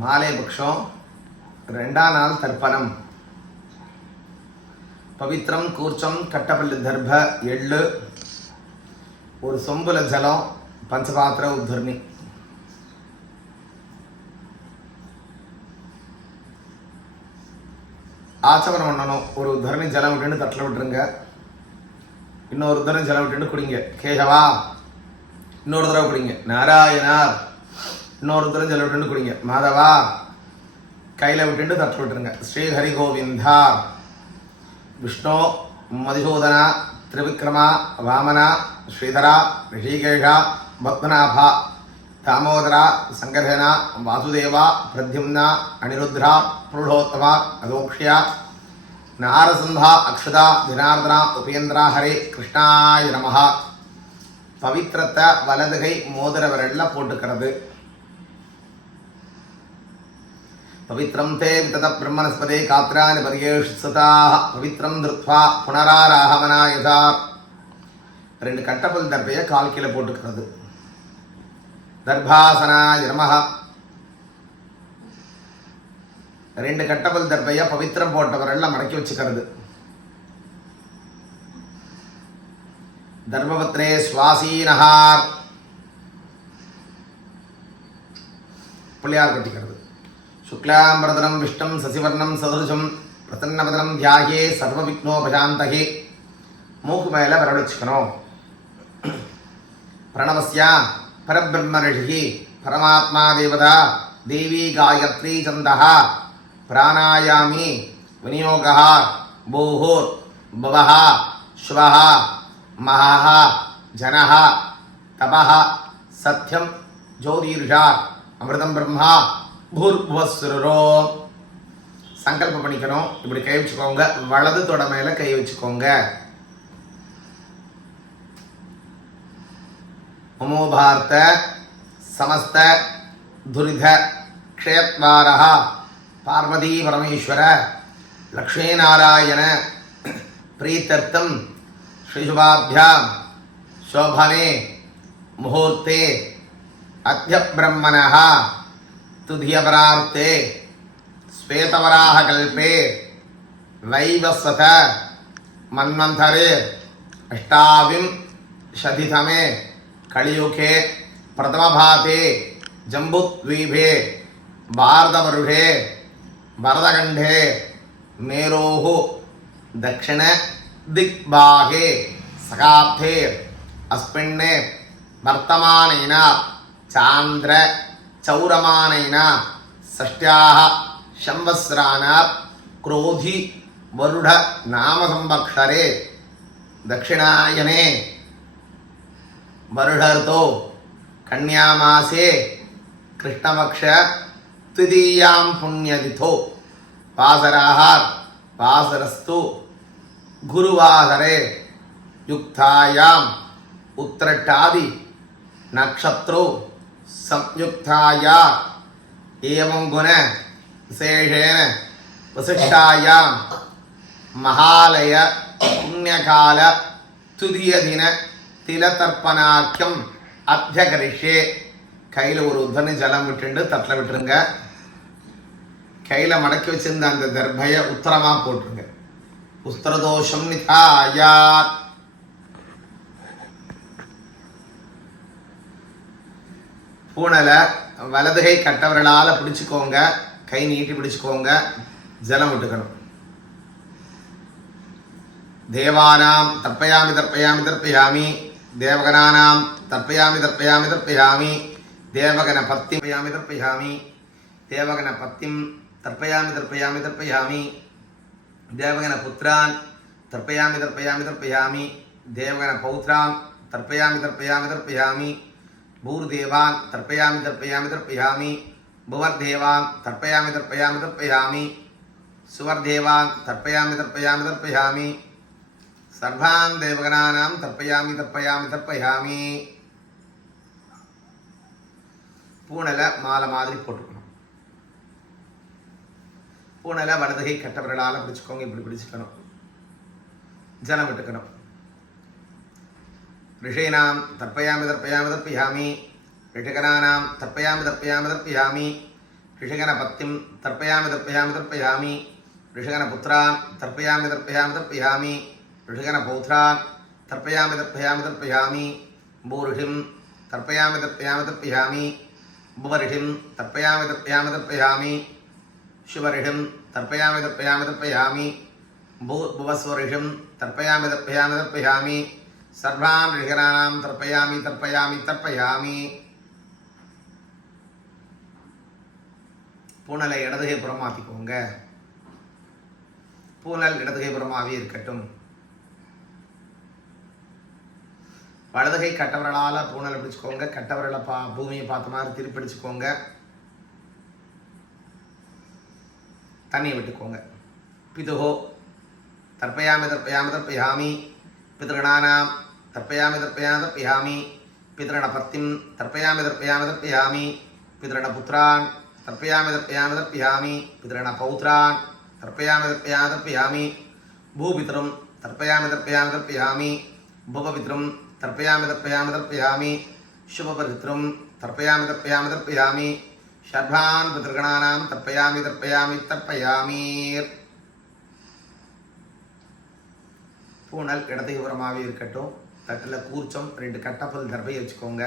மாலை பட்சம் ரெண்டாம் நாள் தர்ப்பணம். பவித்திரம் கூர்ச்சம் கட்டப்பள்ளி தர்ப எள்ளு ஒரு சொம்புல ஜலம் பஞ்சபாத்திர உத்தர்ணி. ஆச்சமனம் பண்ணணும். ஒரு உத்தரணி ஜலம் விட்டுன்னு தட்டில் விட்டுருங்க. இன்னொரு உத்தரணி ஜலம் விட்டுன்னு குடிங்க. கேசவா இன்னொரு தடவை குடிங்க. நாராயணார் இன்னொரு தடவை ஜலம் விட்டுன்னு குடிங்க. மாதவா கையில் விட்டுட்டு தட்டில் விட்டுருங்க. ஸ்ரீ ஹரி கோவிந்தா விஷ்ணு மதிசூதனா திரிவிக்ரமா வாமனா ஸ்ரீதரா ரிஷிகேஷா பத்மநாபா தாமோதரா சங்கர்ஹனா வாசுதேவா பிரத்யும்னா அனிருத்ரா புருஷோத்தமா அதோக்ஷியா நாரசந்தா அக்ஷதா தினார்தனா உபேந்திரா ஹரே கிருஷ்ணாய நமஹா. பவித்திரத்தை வலதுகை மோதிர விரல்ல போட்டுக்கிறது. பவித்ரம் தே விதத பிரம்மணஸ்பதே காத்ரானி பரியேஷுதாः பவித்ரம் திருத்வா புனராராகமனாயதா. ரெண்டு கட்டப்பல் தர்பையை கால் கீழே போட்டுக்கிறது. தர்பாசனாய நமஹ. ரெண்டு கட்டப்பல் தர்பையை பவித்திரம் போட்டவரெல்லாம் மடக்கி வச்சுக்கிறது. தர்மபத்ரே சுவாசீனஹார் பிள்ளையார் கட்டிக்கிறது. சுக்லாம்பரதனம் விஷ்ணம் சசிவர்ணம் சதுருஜம் பிரசன்னபதனம் தியாயே சர்வ விக்னோபசாந்தகே. மூக்கு மேல வரவழைச்சுக்கணும். பிரணவஸ்யா பரபிரம்ம ரிஷி பரமாத்மா தேவதா தேவி காயத்ரி சந்தஹ பிராணாயாமி விநியோகः பூஹுர் பவஹ ஸ்வஹ மஹஹ ஜனஹ தபஹ சத்யம் ஜோதிர்ஷா அமிர்தம் பிரம்மா பூர்வஸ்வரோ. சங்கல்பம் பண்ணிக்கணும். இப்படி கை வச்சுக்கோங்க. வலது தொட மேல கை வச்சுக்கோங்க. மமோ பார்த்த சமஸ்த துரித க்ஷயத்வாரஹ பார்வதி பரமேஸ்வர லக்ஷ்மீ நாராயண பிரீத்தர்த்தம் ஸ்ரீசுபாபியாம் சோபனே முகூர்த்தே அத்ய பிரம்மணஹ துதியபரார்த்தே ஸ்வேதவராஹ கல்பே வைவஸ்வத மன்வந்தரே அஷ்டாவிம் ஷதிதமே கலியுகே பிரதமபாதே ஜம்புத்வீபே பாரதவருஷே பரதகண்டே மேரோஹு தக்ஷிண திக்பாகே சகாப்தே அஸ்மின்னே வர்த்தமானேன சாந்திர சௌரமானேன ஷஷ்ட்யாஹ சம்வத்சராண क्रोधी वरुढ नाम संवत्सरे दक्षिणायने वरुढर्तो कन्यामासे कृष्णपक्ष तृतीयां पुण्यतिथौ पासराहार पासरस्तु गुरुवासरे युक्तायाम् उत्तरटादि नक्षत्रो संयुक्ताया एवं गुण विशेषेण वसिष्ठायां महालय पुण्यकाल तुदिय दिन तिलतर्पणाख्यम अध्यकरिष्ये. கையில் ஒரு உத்தரணி ஜலம் விட்டுண்டு தட்டில் விட்டுருங்க. கையில் மடக்கி வச்சிருந்த அந்த தர்பையை உத்தரமாக போட்டுருங்க. உஸ்திரதோஷம் நிதாயா. பூனலை வலதுகை கட்டவர்களால் பிடிச்சிக்கோங்க. கை நீட்டி பிடிச்சிக்கோங்க. ஜலம் விட்டுக்கணும். தேவானாம் தர்ப்பயாமி தர்ப்பயாமி தர்ப்பயாமி தேவகனானாம் தர்ப்பயாமி தர்ப்பயாமி தர்ப்பயாமி தேவகன பத்திம் தர்ப்பயாமி தர்ப்பயாமி தேவகன பத்திம் தர்ப்பயாமி தர்ப்பயாமி தர்ப்பயாமி தேவகன புத்ரான் தர்ப்பயாமி தர்ப்பயாமி தர்ப்பயாமி தேவகன பௌத்ரான் தர்ப்பயாமி தர்ப்பயாமி தர்ப்பயாமி பூர்தேவான் தர்ப்பயாமி தர்ப்பயாமி தர்ப்பயாமி புவர்தேவான் தர்ப்பயாமி தர்ப்பயாமி தர்ப்பயாமி சுவர்தேவான் தர்ப்பயாமி தர்ப்பயாமி தர்ப்பயாமி சர்வான் தேவகனானாம் தர்ப்பயாமி தர்ப்பயாமி தர்ப்பயாமி. பூனலை மாலை மாதிரி போட்டுக்கணும். பூனலை வலதுகை கட்டவர்களால் பிடிச்சிக்கோங்க. இப்படி பிடிச்சிக்கணும். ஜலம் விட்டுக்கணும். ऋषीणां तर्पयामि तर्पयामि तर्पयामि ऋषिगणानां तर्पयामि तर्पयामि तर्पयामि ऋषिगणपत्तिं तर्पयामि तर्पयामि तर्पयामि ऋषिगणपुत्रान् तर्पयामि तर्पयामि तर्पयामि ऋषिगणपौत्रान् तर्पयामि तर्पयामि तर्पयामि भूऋषिं तर्पयामि तर्पयामि तर्पयामि भुवऋषिं तर्पयामि तर्पयामि तर्पयामि शिवऋषिं तर्पयामि तर्पयामि तर्पयामि भुवस्वऋषिं तर्पयामि तर्पयामि तर्पयामि सर्वान् ऋषिगणानां तर्पयामि तर्पयामि तर्पयामि. பூனலை இடதுகை புறம் மாற்றிக்கோங்க. பூனல் இடதுகை புறமாகவே இருக்கட்டும். வலதுகை கட்டவரலால் பூனலை பிடிச்சிக்கோங்க. கட்டவரலை பூமியை பார்த்த மாதிரி திருப்பி பிடிச்சிக்கோங்க. தண்ணியை விட்டுக்கோங்க. பிதுகோ தர்ப்பயாமி தர்ப்பயாமி தர்ப்பயாமி பிதೃணானாம் தர்ப்பயாமி தர்ப்பயாமி தர்ப்பயாமி பிதೃணபத்திம் தர்ப்பயாமி தர்ப்பயாமி தர்ப்பயாமி பிதೃணபுத்ரான் तर्पयामि तर्पयामि तर्पयामि पितॄणापौत्रान् तर्पयामि तर्पयामि तर्पयामि भूपितरं तर्पयामि तर्पयामि तर्पयामि भुवपितरं तर्पयामि तर्पयामि तर्पयामि शुभपितरं तर्पयामि तर्पयामि तर्पयामि सर्वान् पितृगणानां तर्पयामि तर्पयामि तर्पयामि. பூனல் இடதுபுறமாகவே இருக்கட்டும். தட்டில் கூர்ச்சம் 2 கட்டப்பல் தர்பை வச்சுக்கோங்க.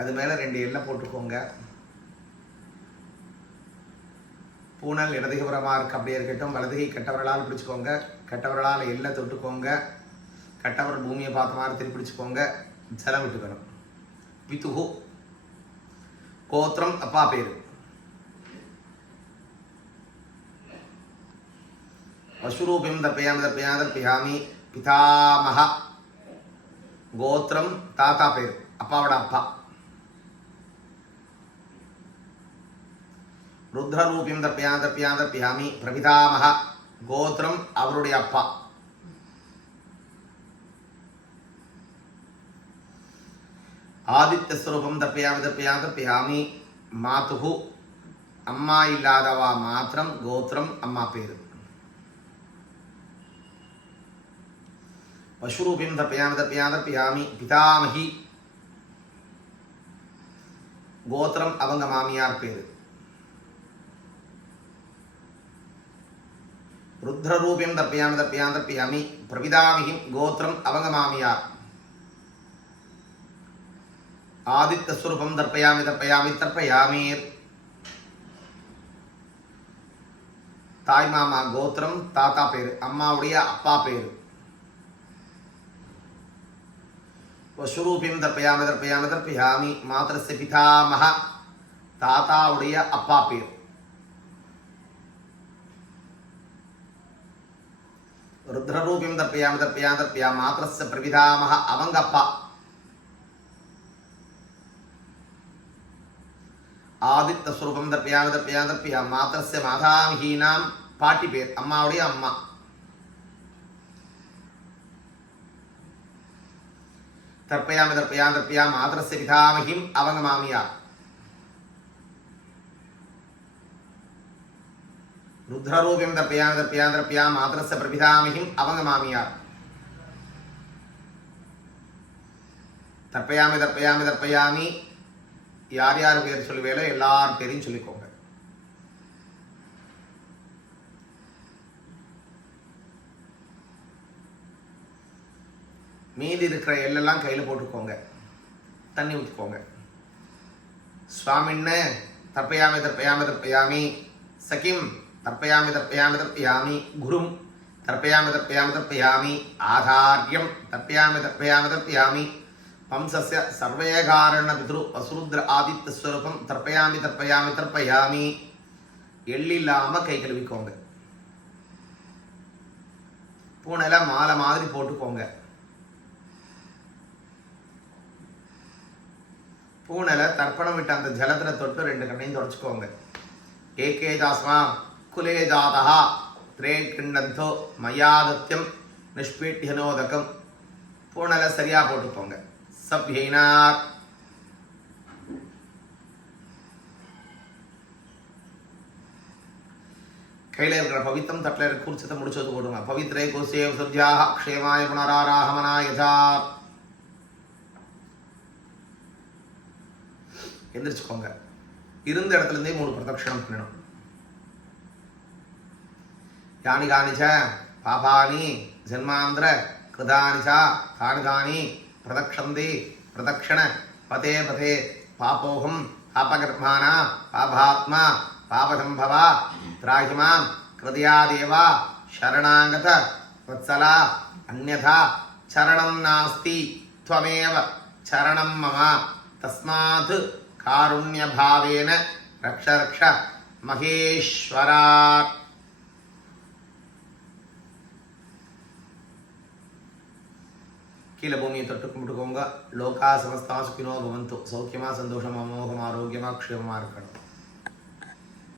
அது மேலே 2 எல்லை போட்டுக்கோங்க. பூனல் இடதுபுறமாக இருக்க அப்படியே இருக்கட்டும். வலதுகை கட்டவரலால் பிடிச்சிக்கோங்க. கட்டவரலால் எல்லை தொட்டுக்கோங்க. கட்டவர் பூமியை பார்த்த மாதிரி திருப்பி பிடிச்சிக்கோங்க. ஜலம் விட்டுக்கணும். பிதுகு கோத்திரம் அப்பா பேரு. வசுரூபியம் தர்ப்பயாமி தர்ப்பயாமி தர்ப்பயாமி பிதாமக கோத்திரம் தாத்தா பேரு அப்பாவோட அப்பா. ருத்ரரூபியம் தர்ப்பயாமி தர்ப்பயாமி தர்ப்பயாமி பிரபிதாமக கோத்திரம் அவருடைய அப்பா. ஆதித்யஸ்வரூபம் தர்ப்பயாமி தர்ப்பயாமி தர்ப்பயாமி மாதுகு அம்மா இல்லாதவா மாத்திரம் கோத்திரம் அம்மா பேரு. பசுரூபியம் தர்ப்பயாமி தர்ப்பயாமி தர்ப்பயாமி பிதாமகி கோத்திரம் அவங்க மாமியார் பேரு. ருத்ரரூபியம் தர்ப்பயாமி தர்ப்பயாமி தர்ப்பயாமி பிரபிதாமகி கோத்திரம் அவங்க மாமியார். ஆதித்யஸ்வரூபம் தர்ப்பயாமி தர்ப்பயாமி தர்ப்பயாமி தாய் மாமா கோத்திரம் தாத்தா பேரு அம்மாவுடைய அப்பா பேரு. வசுரூபியம் தர்ப்பயாமி தர்ப்பயாமி தர்ப்பயாமி மாத்திரஸ்ய பிதாமக தாத்தாவுடைய அப்பா பேர். ருத்ரரூபியம் தர்ப்பயாமி தர்ப்பயாமி தர்ப்பயாமி மாத்திரஸ்ய பிரபிதாமக அவங்க அப்பா. ஆதித்யஸ்வரூபம் தர்ப்பயாமி தர்ப்பயாமி தர்ப்பயாமி மாத்திரஸ்ய மாதாமகீனாம் பாட்டி பேர் அம்மாவுடைய அம்மா. தர்ப்பயாமி தர்ப்பயாமி தர்ப்பயாமி மாத்திரஸ்ய பிதாமகிம் அவங்க மாமியார். ருத்ரரூபியம் தர்ப்பயாமி தர்ப்பயாமி தர்ப்பயாமி மாத்திரஸ்ய பிரபிதாமகிம் அவங்க மாமியார். தர்ப்பயாமி தர்ப்பயாமி தர்ப்பயாமி யார் யார் பேர் சொல்லுவேலோ எல்லார் பேரையும் சொல்லிக்கோங்க. மீதி இருக்கிற எல்லாம் கையில் போட்டுக்கோங்க. தண்ணி ஊற்றிக்கோங்க. சுவாமின்னு தர்ப்பயாமி தர்ப்பயாமி தர்ப்பயாமி சகிம் தர்ப்பயாமி தர்ப்பயாமி தர்ப்பயாமி குரும் தர்ப்பயாமி தர்ப்பயாமி தர்ப்பயாமி ஆதார்யம் தர்ப்பயாமி தர்ப்பயாமி தர்ப்பயாமி வம்சஸ்ய சர்வேகாரண பித்ரு வசுருத்ர ஆதித்யஸ்வரூபம் தர்ப்பயாமி தர்ப்பயாமி தர்ப்பயாமி. எள்ளில்லாமல் கை கழுவிக்கோங்க. பூனையில மாலை மாதிரி போட்டுக்கோங்க. பூனையில தர்ப்பணம் விட்டு அந்த ஜலத்தில் தொட்டு 2 கண்ணையும் தொடச்சுக்கோங்க. ஏகே ஜாஸ்மா குலே ஜாதா திரே கிண்டந்தோ மயாதத்தியம் நிஷ்பீட்டியனோதகம். பூனையில சரியா போட்டுக்கோங்க. சப்யைனார் கையில் இருக்கிற பவித்தம் தட்டில் இருக்கிற குறிச்சத்தை முடிச்சது போடுங்க. பவித்ரே கோசே சுர்ஜாஹ க்ஷேமாய புனராராகமனாய யதா. எந்திரிச்சுக்கோங்க. இருந்த இடத்துல இருந்தே 3 பிரதட்சணம் பண்ணணும். யானி காணிச்ச பாபானி ஜென்மாந்திர கிருதானிச்சா தானி தானி பிரதக்ஷந்தி பிரதக்ஷண பதே பதே பாபோகம் பாபகர்மானா பாபாத்மா பாபசம்பவா திராஹிமாம் கிருதயாதேவா சரணாங்கத வத்சலா அந்யதா சரணம் நாஸ்தி த்வமேவ சரணம் மம தஸ்மாத் காருண்யபாவேன ரக்ஷ ரக்ஷ மகேஸ்வரா. கீழே பூமியை தொட்டு கும்பிட்டுக்கோங்க. லோகா சமஸ்தா சுகினோ பவந்து. சௌக்கியமா சந்தோஷமா அமோகமா ஆரோக்கியமா க்ஷேமமா இருக்கணும்.